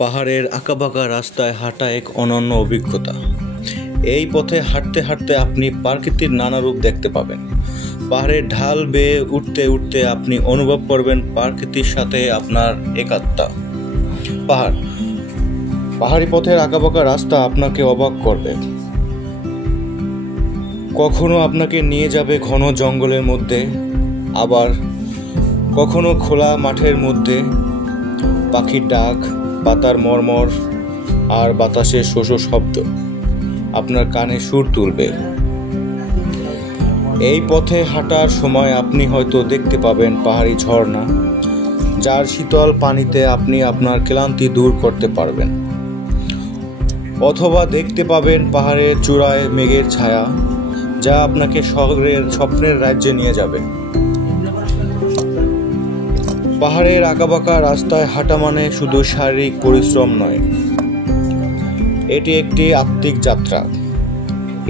পাহাড়ের আঁকাবাঁকা রাস্তায় হাঁটা এক অনন্য অভিজ্ঞতা। এই পথে হাঁটতে হাঁটতে আপনি প্রকৃতির নানা রূপ দেখতে পাবেন। পাহাড়ের ঢাল বেয়ে উঠতে উঠতে আপনি অনুভব করবেন প্রকৃতির সাথে আপনার একাত্মতা। পাহাড়ি পথের আঁকাবাঁকা রাস্তা আপনাকে অবাক করবে। কখনো আপনাকে নিয়ে যাবে ঘন জঙ্গলের মধ্যে, আবার কখনো খোলা মাঠের মধ্যে। পাখির ডাক, পাতার মর্মর আর বাতাসের শোষ শব্দ আপনার কানে সুর তুলবে। এই পথে হাঁটার সময় আপনি হয়তো দেখতে পাবেন পাহাড়ি ঝর্ণা, যার শীতল পানিতে আপনি আপনার ক্লান্তি দূর করতে পারবেন। অথবা দেখতে পাবেন পাহাড়ের চূড়ায় মেঘের ছায়া, যা আপনাকে স্বপ্নের রাজ্যে নিয়ে যাবে। পাহাড়ের আঁকাবাঁকা রাস্তায় হাঁটা মানে শুধু শারীরিক পরিশ্রম নয়, এটি একটি আত্মিক যাত্রা।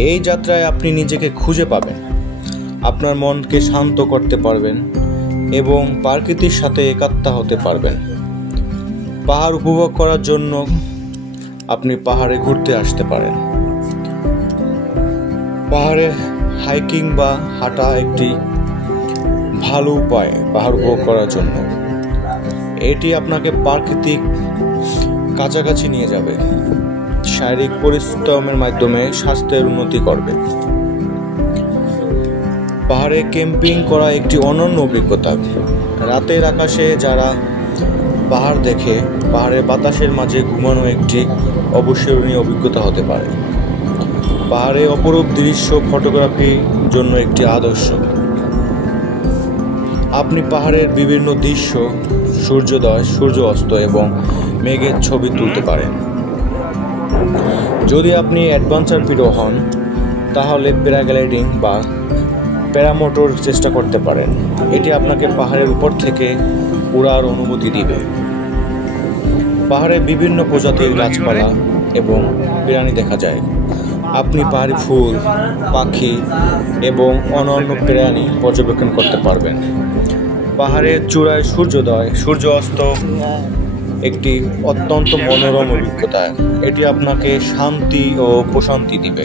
এই যাত্রায় আপনি নিজেকে খুঁজে পাবেন, আপনার মনকে শান্ত করতে পারবেন এবং প্রকৃতির সাথে একাত্ম হতে পারবেন। পাহাড় উপভোগ করার জন্য আপনি পাহাড়ে ঘুরতে আসতে পারেন। পাহাড়ে হাইকিং বা হাঁটা একটি ভালো উপায় পাহাড় উপভোগ করার জন্য। এটি আপনাকে প্রাকৃতিক কাছাকাছি নিয়ে যাবে, শারীরিক পরিশ্রমের মাধ্যমে স্বাস্থ্যের উন্নতি করবে। পাহাড়ে ক্যাম্পিং করা একটি অনন্য অভিজ্ঞতা। রাতের আকাশে যারা পাহাড় দেখে, পাহাড়ের বাতাসের মাঝে ঘুমানো একটি অবিস্মরণীয় অভিজ্ঞতা হতে পারে। পাহাড়ে অপরূপ দৃশ্য ফটোগ্রাফির জন্য একটি আদর্শ। আপনি পাহাড়ের বিভিন্ন দৃশ্য, সূর্যোদয়, সূর্য অস্ত এবং মেঘের ছবি তুলতে পারেন। যদি আপনি অ্যাডভেঞ্চার প্রিয় হন, তাহলে প্যারাগ্লাইডিং বা প্যারামোটর চেষ্টা করতে পারেন। এটি আপনাকে পাহাড়ের উপর থেকে উড়ার অনুমতি দিবে। পাহাড়ে বিভিন্ন প্রজাতির গাছপালা এবং প্রাণী দেখা যায়। আপনি পাহাড়ি ফুল, পাখি এবং অন্যান্য প্রাণী পর্যবেক্ষণ করতে পারবেন। পাহাড়ের চূড়ায় সূর্যোদয়, সূর্য অস্ত একটি অত্যন্ত মনোরম অভিজ্ঞতা। এটি আপনাকে শান্তি ও প্রশান্তি দিবে।